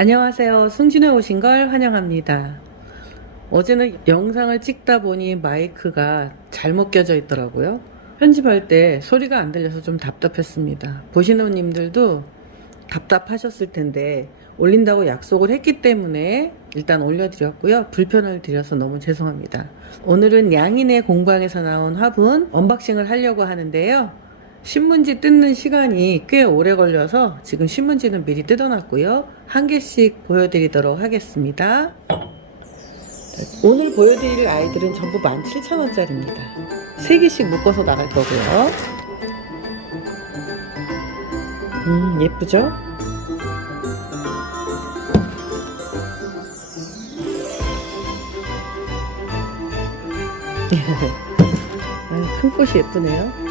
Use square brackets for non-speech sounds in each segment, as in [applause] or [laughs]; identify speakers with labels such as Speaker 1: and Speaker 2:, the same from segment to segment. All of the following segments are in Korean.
Speaker 1: 안녕하세요. 승진에 오신 걸 환영합니다. 어제는 영상을 찍다 보니 마이크가 잘못 껴져 있더라고요. 편집할 때 소리가 안 들려서 좀 답답했습니다. 보시는 분들도 답답하셨을 텐데 올린다고 약속을 했기 때문에 일단 올려드렸고요. 불편을 드려서 너무 죄송합니다. 오늘은 양인의 공방에서 나온 화분 언박싱을 하려고 하는데요. 신문지 뜯는 시간이 꽤 오래 걸려서 지금 신문지는 미리 뜯어놨고요. 한 개씩 보여드리도록 하겠습니다. 오늘 보여드릴 아이들은 전부 17,000원짜리입니다. 3개씩 묶어서 나갈 거고요. 음, 예쁘죠? [laughs] 아, 큰 꽃이 예쁘네요.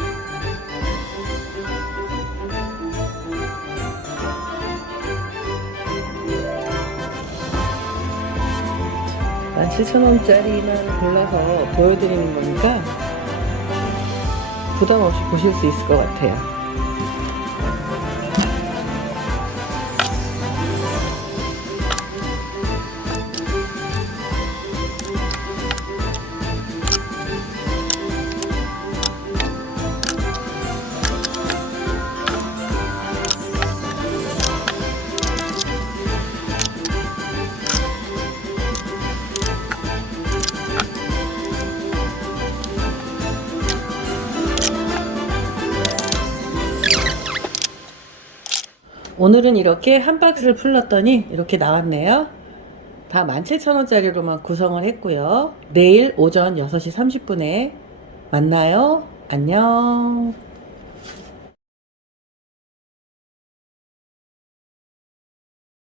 Speaker 1: 만 7천원짜리만 골라서 보여드리는 거니까 부담 없이 보실 수 있을 것 같아요. 오늘은 이렇게 한 박스를 풀렀더니 이렇게 나왔네요. 다 17,000원짜리로만 구성을 했고요. 내일 오전 6시 30분에 만나요. 안녕.